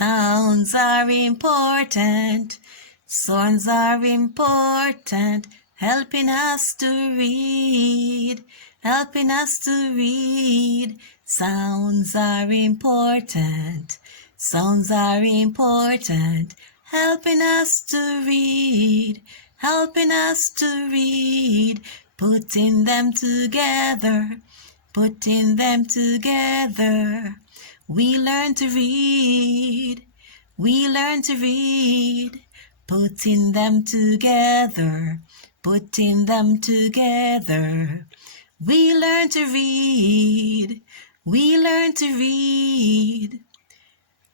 Sounds are important. Sounds are important. Helping us to read. Helping us to read. Sounds are important. Sounds are important. Helping us to read. Helping us to read. Putting them together. Putting them together. We learn to read. We learn to read. Putting them together. Putting them together. We learn to read. We learn to read.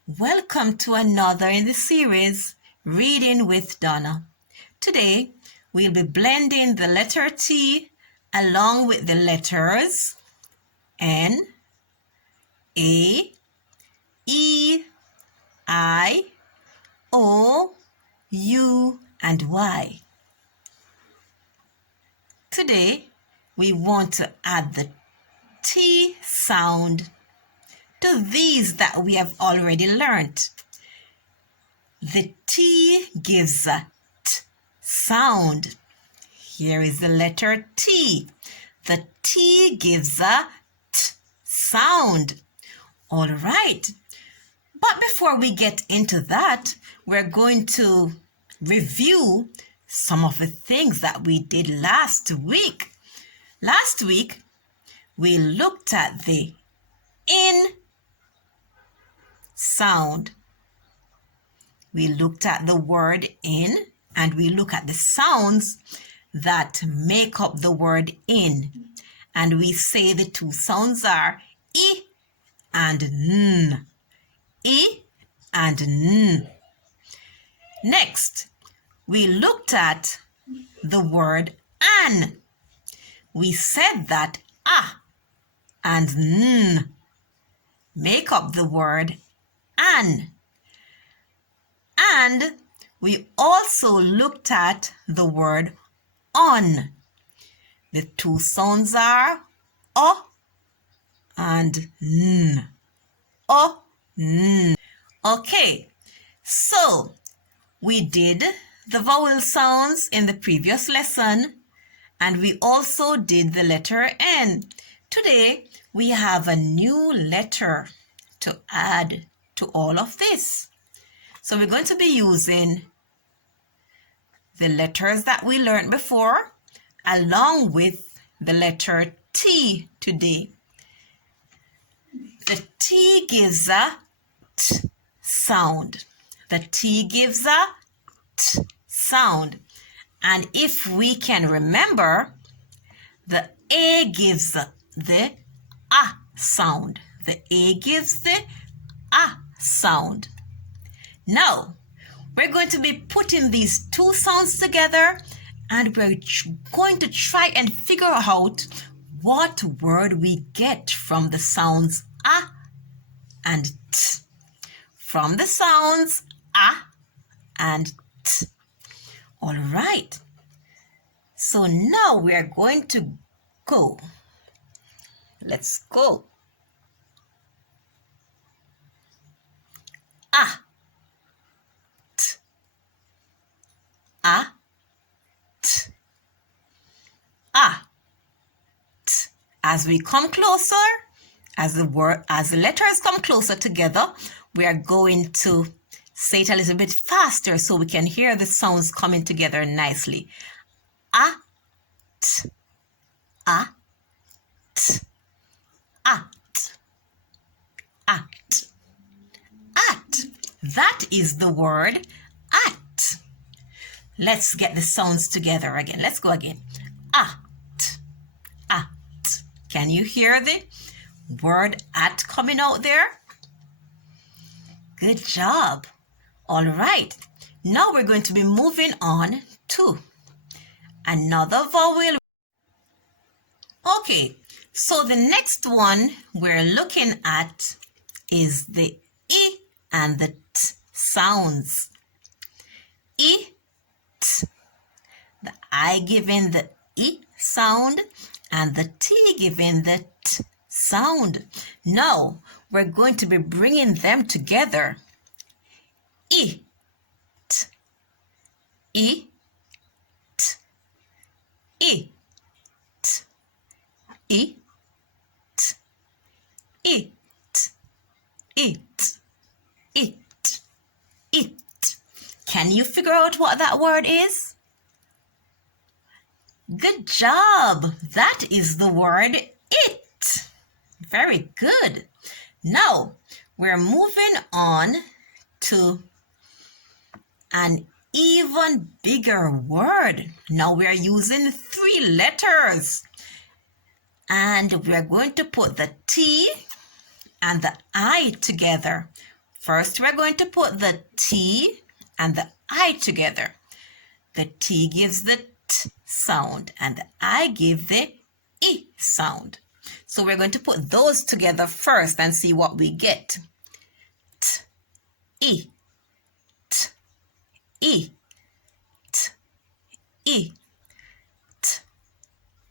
Welcome to another in the series, Reading with Donna. Today, we'll be blending the letter T along with the letters N, A, E, I, O, U, and Y. Today, we want to add the T sound to these that we have already learned. The T gives a T sound. Here is the letter T. The T gives a T sound. All right. But before we get into that, we're going to review some of the things that we did last week. Last week, we looked at the in sound. We looked at the word in, and we look at the sounds that make up the word in. And we say the two sounds are I and N. I and N. Next, we looked at the word an. We said that a and n make up the word an. And we also looked at the word on. The two sounds are o and n. O, n. Okay, so we did the vowel sounds in the previous lesson, and we also did the letter N. Today, we have a new letter to add to all of this. So we're going to be using the letters that we learned before, along with the letter T today. The T gives a T sound. The T gives a T sound. And if we can remember, the A gives the A sound. The A gives the A sound. Now, we're going to be putting these two sounds together, and we're going to try and figure out what word we get from the sounds A and T. From the sounds A and T. All right. So now we are going to go. Let's go. A, T, A, T, A, T. As we come closer, as the letters come closer together, we are going to say it a little bit faster so we can hear the sounds coming together nicely. A, T, A, T, at, at, at. That is the word at. Let's get the sounds together again. Let's go again. At, at. Can you hear the word at coming out there? Good job. All right. Now we're going to be moving on to another vowel. Okay, so the next one we're looking at is the I and the T sounds. I, T. The I giving the I sound and the T giving the T sound. Now we're going to be bringing them together eat, eat, eat, eat, eat, eat, eat, eat. Can you figure out what that word is? Good job. That is the word it. Very good. Now, we're moving on to an even bigger word. Now we're using 3 letters. And we're going to put the T and the I together. First, we're going to put the T and the I together. The T gives the T sound and the I give the I sound. So we're going to put those together first and see what we get. T, I, T, I, T, I, T,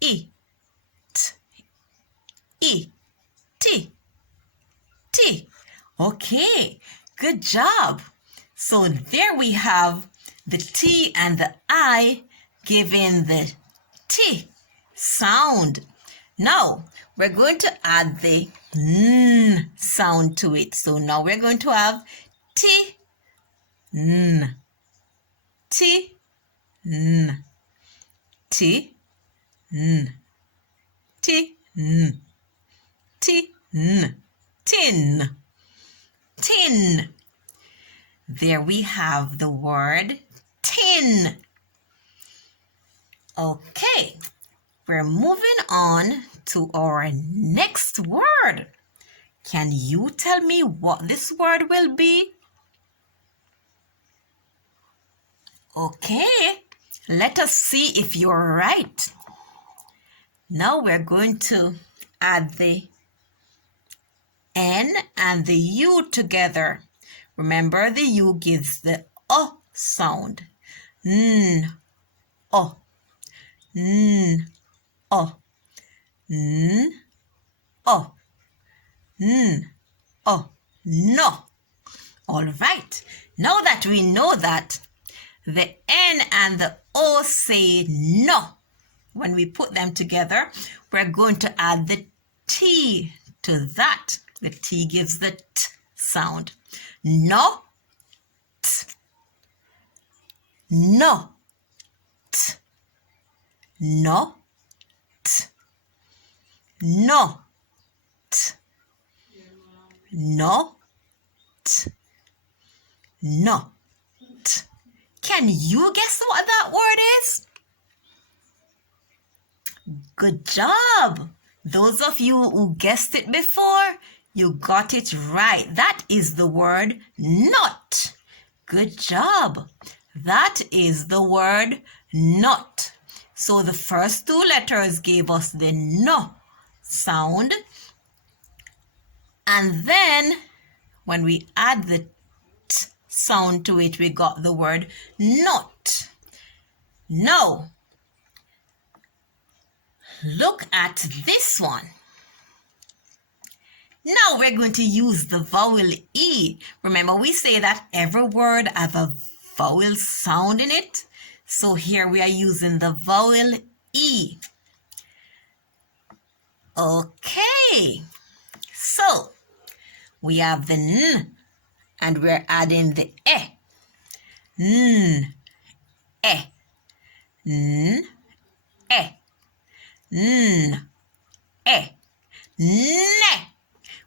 I, T, I, T, T. Okay, good job. So there we have the T and the I giving the T sound. Now, we're going to add the N sound to it. So now we're going to have T, N, T, N, T, N, T, N, T, N, tin, tin. There we have the word tin. Okay, we're moving on to our next word. Can you tell me what this word will be? Okay, let us see if you're right. Now we're going to add the N and the U together. Remember, the U gives the O sound. N, O, N, O, N, O, N, O, no. All right. Now that we know that, the N and the O say no. When we put them together, we're going to add the T to that. The T gives the T sound. No, T, no, T, no, T, no, T, no, T, no, T. Can you guess what that word is? Good job. Those of you who guessed it before, you got it right. That is the word not. Good job. That is the word not. So the first 2 letters gave us the no sound. And then when we add the t sound to it, we got the word not. Now, look at this one. Now we're going to use the vowel E. Remember, we say that every word has a vowel sound in it. So here we are using the vowel E. Okay. So we have the N and we're adding the E. N, E, N, E, N, E, ne.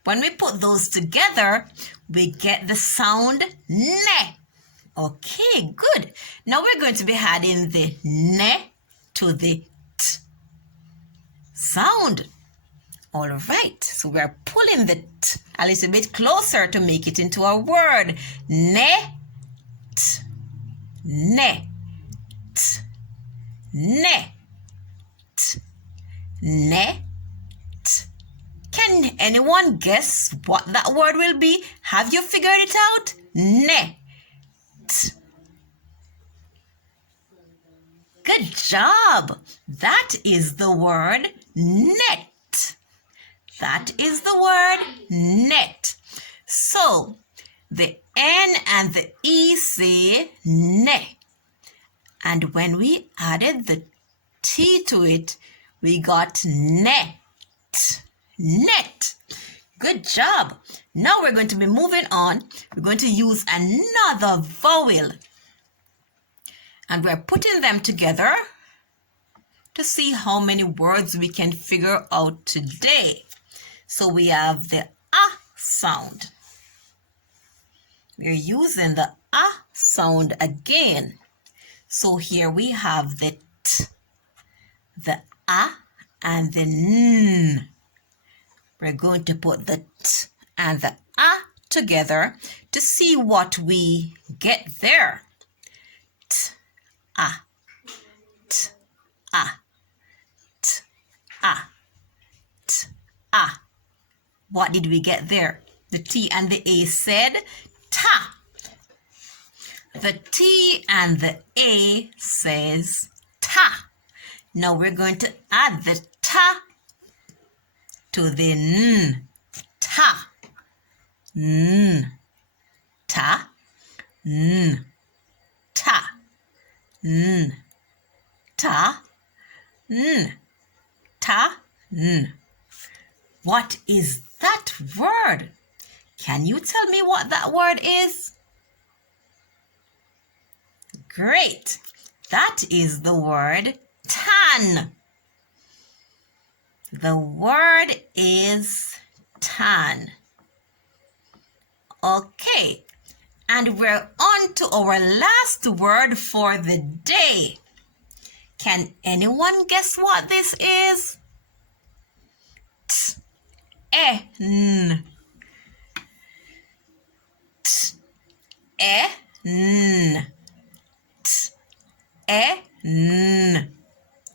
When we put those together, we get the sound ne. Okay, good. Now we're going to be adding the ne to the t sound. All right, so we're pulling the t a little bit closer to make it into a word. Ne, t, ne, t, ne, t, ne, t. Can anyone guess what that word will be? Have you figured it out? Ne. T. Good job. That is the word net. That is the word net. So the N and the E say ne. And when we added the T to it, we got net. Net. Good job. Now we're going to be moving on. We're going to use another vowel. And we're putting them together to see how many words we can figure out today. So we have the A sound. We're using the A sound again. So here we have the T, the A, and the N. We're going to put the T and the A together to see what we get there. T, A, T, A, T, A, T, A. What did we get there? The T and the A said ta. The T and the A says ta. Now we're going to add the ta to the N. Ta. N. Ta. N. Ta. N. Ta. N. Ta. N. What is that word? Can you tell me what that word is? Great. That is the word tan. The word is tan. Okay. And we're on to our last word for the day. Can anyone guess what this is? T-e-n. T-e-n. T-e-n.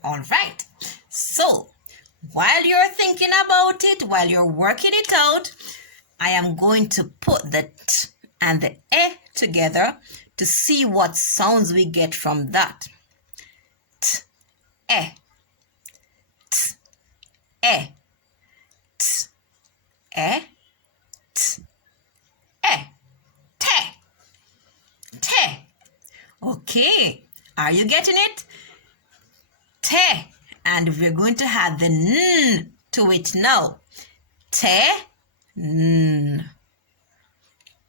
All right. So, while you're thinking about it, while you're working it out, I am going to put the T and the E together to see what sounds we get from that. T, E, T, E, T, E, T, E, te, te. Okay, are you getting it? Te, and we're going to add the N to it now. Te, N.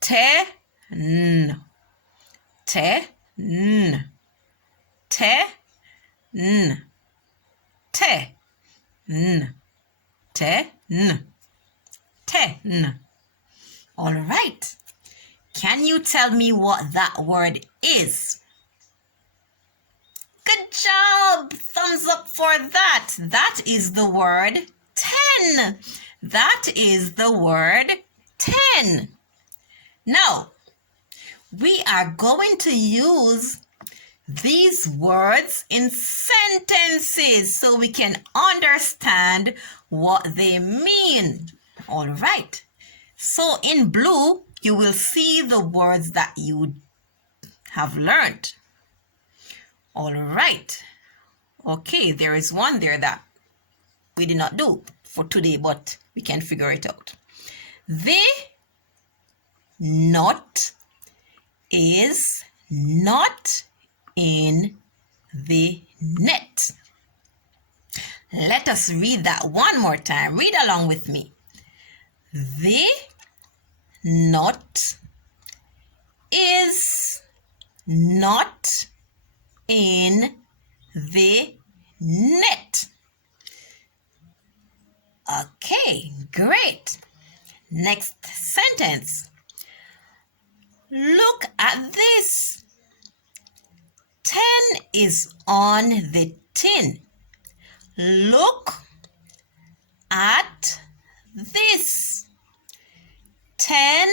Te, N. Te, N. Te, N. Te, N. Te, N. Te, N. All right. Can you tell me what that word is? Good job! Thumbs up for that. That is the word 10. That is the word 10. Now, we are going to use these words in sentences so we can understand what they mean. All right. So in blue, you will see the words that you have learned. All right. Okay, there is one there that we did not do for today, but we can figure it out. The knot is not in the net. Let us read that one more time. Read along with me. The knot is not in the net. Okay, great. Next sentence. Look at this. 10 is on the tin. Look at this. 10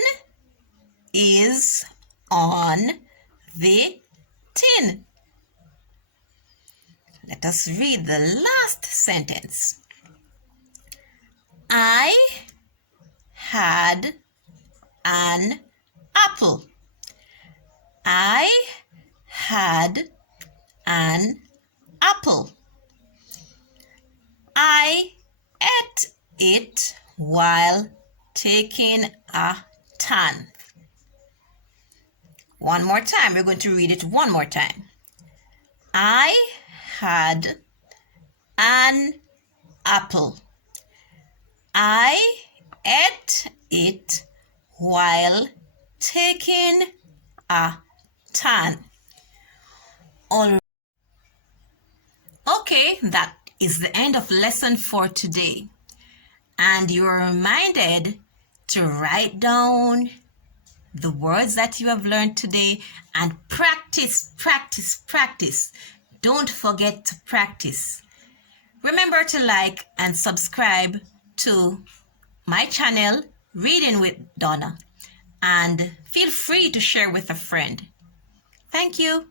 is on the tin. Let us read the last sentence. I had an apple. I had an apple. I ate it while taking a tan. One more time. We're going to read it one more time. I had an apple. I ate it while taking a tan. All okay, that is the end of lesson for today. And you are reminded to write down the words that you have learned today and practice, practice, practice. Don't forget to practice. Remember to like and subscribe to my channel, Reading with Donna, and feel free to share with a friend. Thank you.